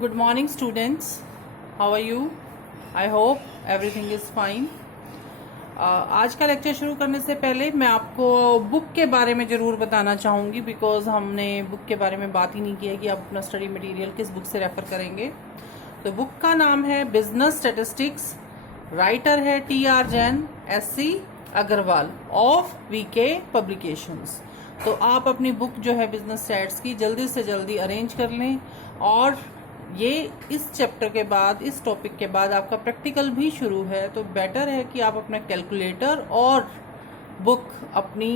Good morning, students. How are you? I hope everything is fine. आज का lecture शुरू करने से पहले मैं आपको बुक के बारे में ज़रूर बताना चाहूँगी बिकॉज हमने बुक के बारे में बात ही नहीं की है कि आप अपना स्टडी मटेरियल किस बुक से रेफ़र करेंगे। तो बुक का नाम है बिजनेस स्टैटिस्टिक्स, राइटर है TR Jain, SC Agarwal of VK publications. तो आप अपनी बुक जो है बिजनेस स्टैट्स की जल्दी से जल्दी अरेंज कर लें और ये इस चैप्टर के बाद, इस टॉपिक के बाद आपका प्रैक्टिकल भी शुरू है, तो बेटर है कि आप अपना कैलकुलेटर और बुक अपनी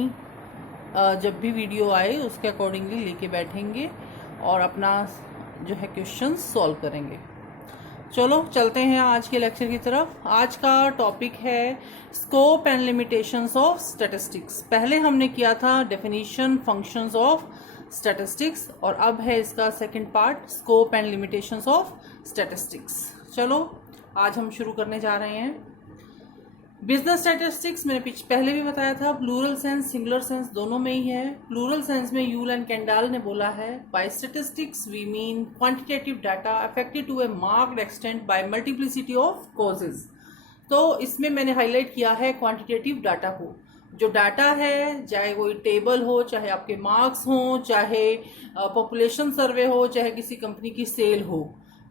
जब भी वीडियो आए उसके अकॉर्डिंगली लेके बैठेंगे और अपना जो है क्वेश्चन सॉल्व करेंगे। चलो चलते हैं आज के लेक्चर की तरफ। आज का टॉपिक है scope and limitations of statistics. पहले हमने किया था डेफिनेशन फंक्शंस ऑफ स्टैटिस्टिक्स और अब है इसका second part, scope and limitations of statistics. चलो आज हम शुरू करने जा रहे हैं। बिजनेस स्टैटिस्टिक्स मैंने पहले भी बताया था, प्लूरल सेंस सिंगुलर सेंस दोनों में ही है। प्लूरल सेंस में यूल एंड कैंडाल ने बोला है, by statistics we mean quantitative data affected to a marked extent by multiplicity of causes. तो इसमें मैंने हाईलाइट किया है क्वांटिटेटिव डाटा को। जो डाटा है, चाहे कोई टेबल हो, चाहे आपके मार्क्स हो, चाहे पॉपुलेशन सर्वे हो, चाहे किसी कंपनी की सेल हो,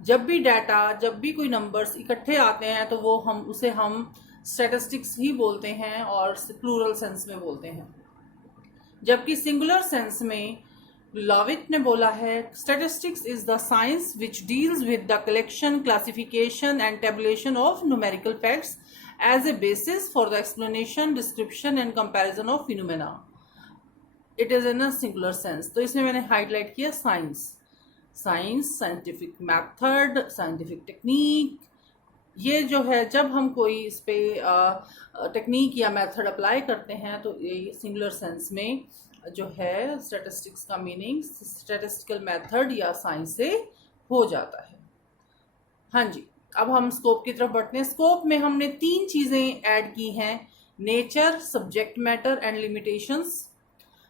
जब भी डाटा, जब भी कोई नंबर्स इकट्ठे आते हैं तो वो उसे हम स्टैटिस्टिक्स ही बोलते हैं और प्लूरल सेंस में बोलते हैं। जबकि सिंगुलर सेंस में लॉविट ने बोला है, statistics is the science which deals with the collection, classification and tabulation of numerical facts as a basis for the explanation, description and comparison of phenomena. It is in a singular sense. तो इसमें मैंने highlight किया science, scientific method, scientific technique. ये जो है जब हम कोई इस पे टेक्निक या मेथड अप्लाई करते हैं तो ये सिंगुलर सेंस में जो है स्टैटिस्टिक्स का मीनिंग स्टैटिस्टिकल मेथड या साइंस से हो जाता है। हाँ जी, अब हम स्कोप की तरफ बढ़ते हैं। स्कोप में हमने 3 चीजें ऐड की हैं, nature, subject matter and limitations.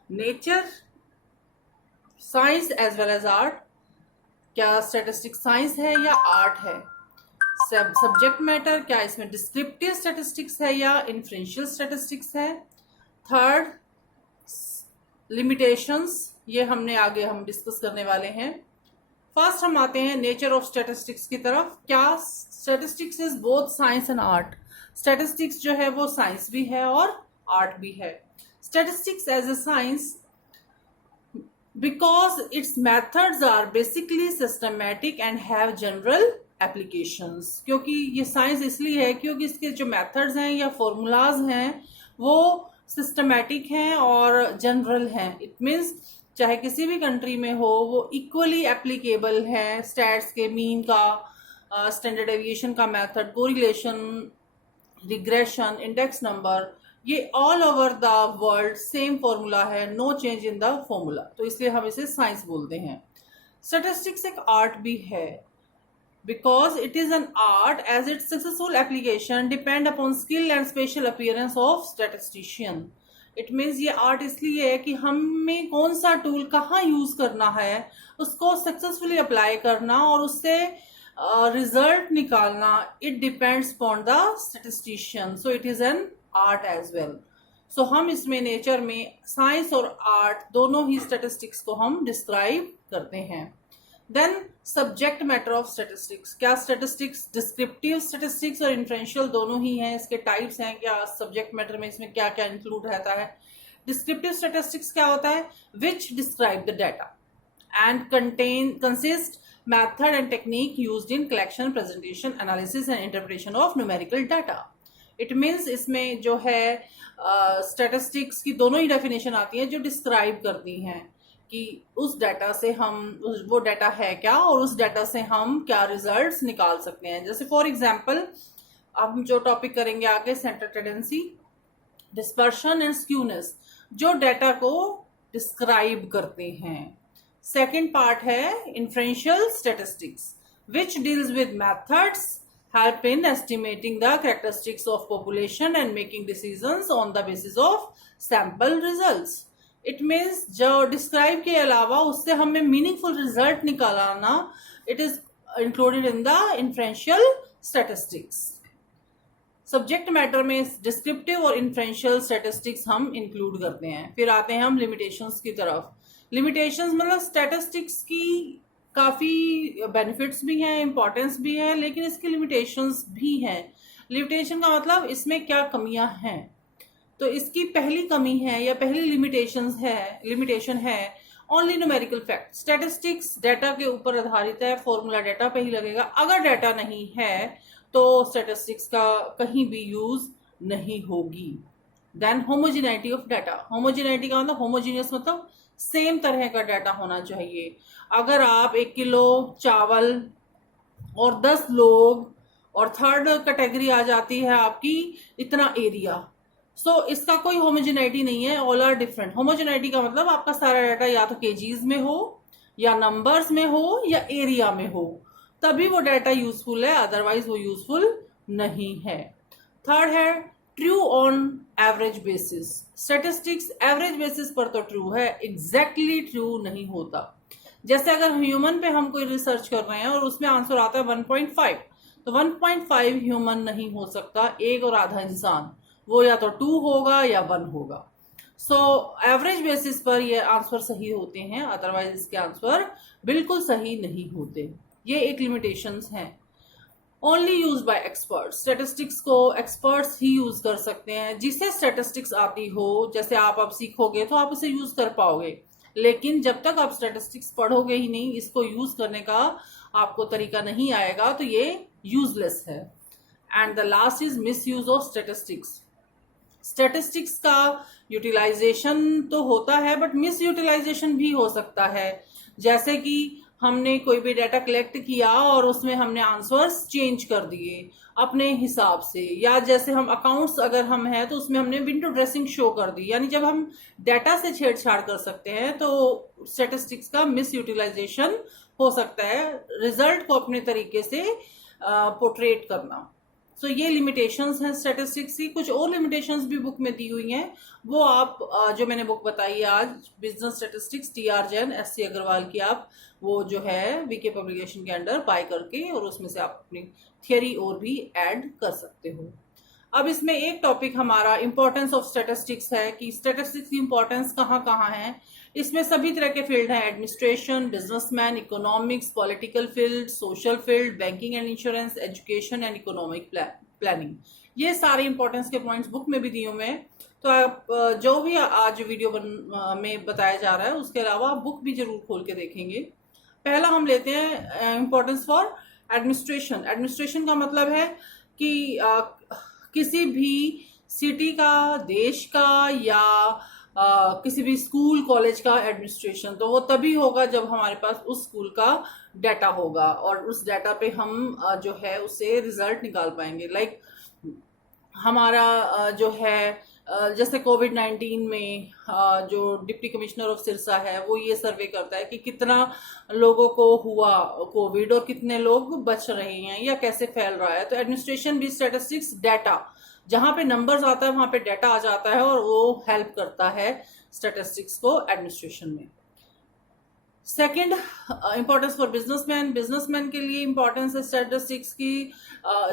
Nature, science as well as art. क्या स्टैटिस्टिक्स साइंस है या आर्ट है? सब्जेक्ट मैटर, क्या इसमें डिस्क्रिप्टिव स्टैटिस्टिक्स है या इन्फ्रेंशियल स्टैटिस्टिक्स है? थर्ड, लिमिटेशंस, ये हम डिस्कस करने वाले हैं। फर्स्ट हम आते हैं नेचर ऑफ स्टैटिस्टिक्स की तरफ। क्या statistics is both science and art? Statistics जो है वो साइंस भी है और आर्ट भी है। Statistics as a science because its methods are basically systematic and have general applications. क्योंकि ये साइंस इसलिए है क्योंकि इसके जो मेथड्स हैं या फॉर्मूलाज हैं वो सिस्टमैटिक हैं और जनरल हैं। इट मीन्स चाहे किसी भी कंट्री में हो वो इक्वली एप्लीकेबल है। स्टैट्स के मीन का, स्टैंडर्ड डेविएशन का method, correlation, regression, index number, ये all over the world same formula है, no change in the formula. तो इसलिए हम इसे साइंस बोलते हैं। स्टैटिस्टिक्स एक आर्ट भी है because it is an art as its successful application depend upon skill and special appearance of statistician. It means ये आर्ट इसलिए है कि हमें कौन सा टूल कहाँ यूज करना है, उसको सक्सेसफुली अप्लाई करना और उससे रिजल्ट निकालना। It depends upon the statistician, so it is an art as well. So हम इसमें नेचर में साइंस और आर्ट दोनों ही स्टैटिस्टिक्स को हम डिस्क्राइब करते हैं। Then subject matter of statistics. क्या स्टैटिस्टिक्स डिस्क्रिप्टिव स्टैटिस्टिक्स और इन्फ्रेंशियल दोनों ही हैं? इसके टाइप्स हैं। क्या सब्जेक्ट मैटर में इसमें क्या क्या इंक्लूड रहता है? डिस्क्रिप्टिव स्टैटिस्टिक्स क्या होता है? विच describe the data and consist method and technique used in collection, presentation, analysis and interpretation of numerical data. It means इसमें जो है स्टैटिस्टिक्स की दोनों ही डेफिनेशन आती हैं जो डिस्क्राइब करती हैं कि उस डाटा से वो डाटा है क्या और उस डाटा से हम क्या रिजल्ट्स निकाल सकते हैं। जैसे फॉर एग्जांपल अब हम जो टॉपिक करेंगे आगे, centre tendency, dispersion and skewness, जो डाटा को डिस्क्राइब करते हैं। सेकंड पार्ट है inferential statistics which deals with methods help in estimating the characteristics of population and making decisions on the basis of sample results. It means जो describe के अलावा उससे हमें मीनिंगफुल रिजल्ट निकालना, it is included in the inferential statistics. Subject matter में descriptive और inferential statistics हम include करते हैं। फिर आते हैं हम लिमिटेशंस की तरफ। लिमिटेशंस मतलब स्टैटिस्टिक्स की काफ़ी बेनिफिट्स भी हैं, इंपॉर्टेंस भी है, लेकिन इसकी लिमिटेशंस भी हैं। लिमिटेशन का मतलब इसमें क्या कमियां हैं। तो इसकी पहली कमी है या पहली लिमिटेशन है only numerical fact. Statistics data के ऊपर आधारित है, फॉर्मूला डाटा पे ही लगेगा। अगर डाटा नहीं है तो स्टैटिस्टिक्स का कहीं भी यूज नहीं होगी। Then homogeneity of data. Homogeneity का मतलब होमोजीनियस मतलब सेम तरह का डाटा होना चाहिए। अगर आप 1 किलो चावल और 10 लोग और थर्ड कैटेगरी आ जाती है आपकी इतना एरिया, सो इसका कोई होमोजेनिटी नहीं है, ऑल आर डिफरेंट। होमोजेनिटी का मतलब आपका सारा डाटा या तो केजीज में हो या नंबर्स में हो या एरिया में हो, तभी वो डाटा यूजफुल है, अदरवाइज वो यूजफुल नहीं है। थर्ड है true on average basis. Statistics average basis पर तो ट्रू है, एग्जैक्टली ट्रू नहीं होता। जैसे अगर ह्यूमन पे हम कोई रिसर्च कर रहे हैं और उसमें आंसर आता है 1.5, तो 1.5 ह्यूमन नहीं हो सकता, एक और आधा इंसान, वो या तो 2 होगा या 1 होगा। सो एवरेज बेसिस पर ये आंसर सही होते हैं, अदरवाइज इसके आंसर बिल्कुल सही नहीं होते। ये एक लिमिटेशंस हैं। Only use by experts. Statistics को एक्सपर्ट्स ही यूज कर सकते हैं। जिसे स्टैटिस्टिक्स आती हो, जैसे आप अब सीखोगे तो आप उसे यूज कर पाओगे, लेकिन जब तक आप स्टैटिस्टिक्स पढ़ोगे ही नहीं, इसको यूज करने का आपको तरीका नहीं आएगा, तो ये यूजलेस है। And the last is miss use of statistics. Statistics का यूटिलाइजेशन तो होता है, बट मिस यूटिलाइजेशन भी हो सकता है। जैसे कि हमने कोई भी डाटा कलेक्ट किया और उसमें हमने आंसर्स चेंज कर दिए अपने हिसाब से, या जैसे हम अकाउंट्स अगर हम हैं तो उसमें हमने विंडो ड्रेसिंग शो कर दी। यानी जब हम डाटा से छेड़छाड़ कर सकते हैं तो स्टैटिस्टिक्स का मिस यूटिलाइजेशन हो सकता है, रिजल्ट को अपने तरीके से पोर्ट्रेट करना। सो ये लिमिटेशंस हैं स्टैटिस्टिक्स की। कुछ और लिमिटेशंस भी बुक में दी हुई हैं, वो आप जो मैंने बुक बताई आज, business statistics, TR Jain, SC Agarwal की, आप वो जो है वीके पब्लिकेशन के अंडर बाय करके और उसमें से आप अपनी थियरी और भी ऐड कर सकते हो। अब इसमें एक टॉपिक हमारा इंपॉर्टेंस ऑफ स्टैटिस्टिक्स है कि स्टैटिस्टिक्स की इंपॉर्टेंस कहाँ कहाँ है। इसमें सभी तरह के फील्ड हैं, administration, businessman, economics, political field, social field, banking and insurance, education and economic planning. ये सारे इंपॉर्टेंस के पॉइंट्स बुक में भी दिए हुए हैं। तो आप जो भी आज वीडियो में बताया जा रहा है उसके अलावा आप बुक भी जरूर खोल के देखेंगे। पहला हम लेते हैं इंपॉर्टेंस फॉर एडमिनिस्ट्रेशन। एडमिनिस्ट्रेशन का मतलब है कि किसी भी सिटी का, देश का या किसी भी स्कूल कॉलेज का एडमिनिस्ट्रेशन, तो वो तभी होगा जब हमारे पास उस स्कूल का डाटा होगा और उस डाटा पे हम जो है उससे रिजल्ट निकाल पाएंगे। लाइक हमारा जो है जैसे कोविड-19 में जो डिप्टी कमिश्नर ऑफ सिरसा है वो ये सर्वे करता है कि कितना लोगों को हुआ कोविड और कितने लोग बच रहे हैं या कैसे फैल रहा है। तो एडमिनिस्ट्रेशन भी स्टैटिस्टिक्स डाटा, जहां पे नंबर्स आता है वहां पे डाटा आ जाता है और वो हेल्प करता है स्टैटिस्टिक्स को एडमिनिस्ट्रेशन में। Second, importance for businessman. Businessman के लिए इंपॉर्टेंस है स्टैटिस्टिक्स की।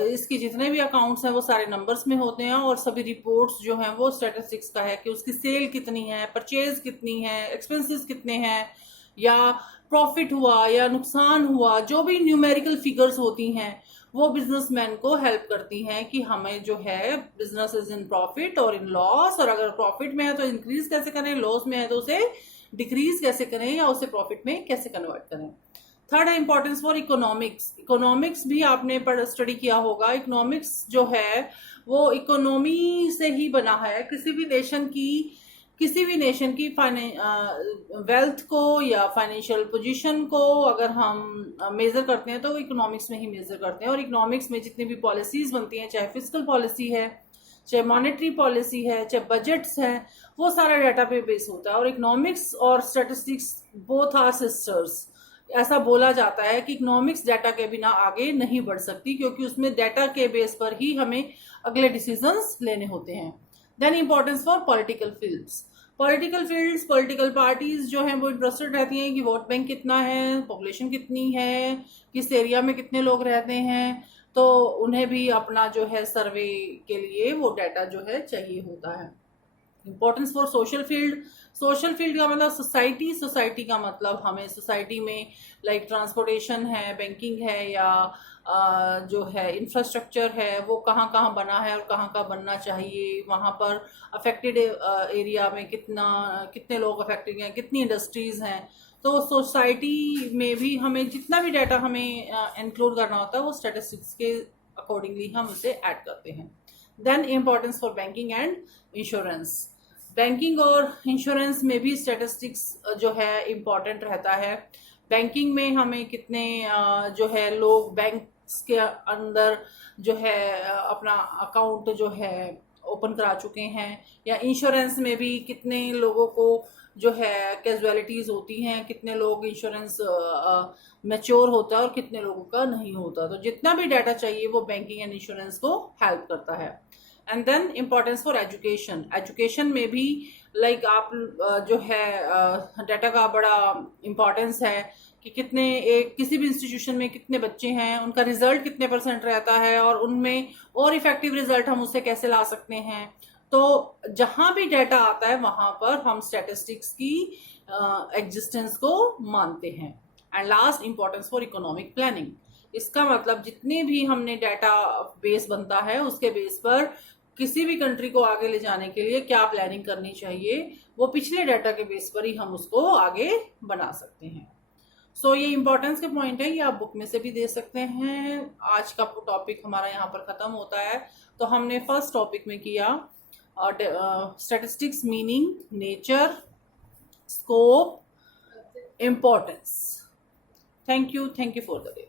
इसकी जितने भी अकाउंट्स हैं वो सारे नंबर्स में होते हैं और सभी रिपोर्ट्स जो हैं वो स्टैटिस्टिक्स का है कि उसकी सेल कितनी है, परचेज कितनी है, एक्सपेंसेस कितने हैं, या प्रॉफिट हुआ या नुकसान हुआ, जो भी न्यूमेरिकल फिगर्स होती हैं वो बिजनेसमैन को हेल्प करती हैं कि हमें जो है बिजनेस इज इन प्रॉफिट और इन लॉस, और अगर प्रॉफिट में है तो इंक्रीज कैसे करें, लॉस में है तो उसे डिक्रीज कैसे करें या उसे प्रॉफिट में कैसे कन्वर्ट करें। थर्ड है इंपॉर्टेंस फॉर इकोनॉमिक्स। इकोनॉमिक्स भी आपने स्टडी किया होगा। इकोनॉमिक्स जो है वो इकोनॉमी से ही बना है। किसी भी नेशन की वेल्थ को या फाइनेंशियल पोजीशन को अगर हम मेजर करते हैं तो इकोनॉमिक्स में ही मेजर करते हैं। और इकोनॉमिक्स में जितनी भी पॉलिसीज बनती हैं, चाहे फिस्कल पॉलिसी है, चाहे मॉनेटरी पॉलिसी है, चाहे बजट्स हैं, वो सारा डाटा पे बेस होता है। और इकोनॉमिक्स और स्टैटिस्टिक्स बोथ आर सिस्टर्स। ऐसा बोला जाता है कि इकोनॉमिक्स डाटा के बिना आगे नहीं बढ़ सकती, क्योंकि उसमें डाटा के बेस पर ही हमें अगले डिसीजंस लेने होते हैं। Then importance for political fields. Political fields, political parties जो हैं वो इंटरेस्टेड रहती हैं कि वोट बैंक कितना है, पॉपुलेशन कितनी है, किस एरिया में कितने लोग रहते हैं, तो उन्हें भी अपना जो है सर्वे के लिए वो डाटा जो है चाहिए होता है। Importance for social field, social field का मतलब सोसाइटी, सोसाइटी का मतलब हमें सोसाइटी में लाइक ट्रांसपोर्टेशन है, बैंकिंग है, या जो है इंफ्रास्ट्रक्चर है वो कहाँ कहाँ बना है और कहाँ कहाँ बनना चाहिए, वहाँ पर अफेक्टेड एरिया में कितने लोग अफेक्टेड हैं, कितनी इंडस्ट्रीज हैं। तो सोसाइटी में भी हमें जितना भी डाटा हमें इंक्लूड करना होता है वो स्टैटिस्टिक्स के अकॉर्डिंगली हम उसे ऐड करते हैं। Then importance for banking and insurance, banking और इंश्योरेंस में भी स्टैटिस्टिक्स जो है इम्पॉर्टेंट रहता है। बैंकिंग में हमें कितने जो है लोग बैंक के अंदर जो है अपना अकाउंट जो है ओपन करा चुके हैं, या इंश्योरेंस में भी कितने लोगों को जो है कैजुअलिटीज होती हैं, कितने लोग इंश्योरेंस मैच्योर होता है और कितने लोगों का नहीं होता। तो जितना भी डाटा चाहिए वो बैंकिंग एंड इंश्योरेंस को हेल्प करता है। And then importance for education, education में भी लाइक आप जो है डाटा का बड़ा इम्पोर्टेंस है कि कितने किसी भी इंस्टीट्यूशन में कितने बच्चे हैं, उनका रिजल्ट कितने % रहता है, और उनमें और इफेक्टिव रिजल्ट हम उसे कैसे ला सकते हैं। तो जहां भी डाटा आता है वहां पर हम स्टैटिस्टिक्स की एग्जिस्टेंस को मानते हैं। And last importance for economic planning, इसका मतलब जितने भी हमने डाटा बेस बनता है उसके बेस पर किसी भी कंट्री को आगे ले जाने के लिए क्या प्लानिंग करनी चाहिए, वो पिछले डाटा के बेस पर ही हम उसको आगे बना सकते हैं। सो ये इंपॉर्टेंस के पॉइंट है, ये आप बुक में से भी दे सकते हैं। आज का टॉपिक हमारा यहाँ पर खत्म होता है। तो हमने फर्स्ट टॉपिक में किया statistics meaning, nature, scope, importance. Thank you for the day.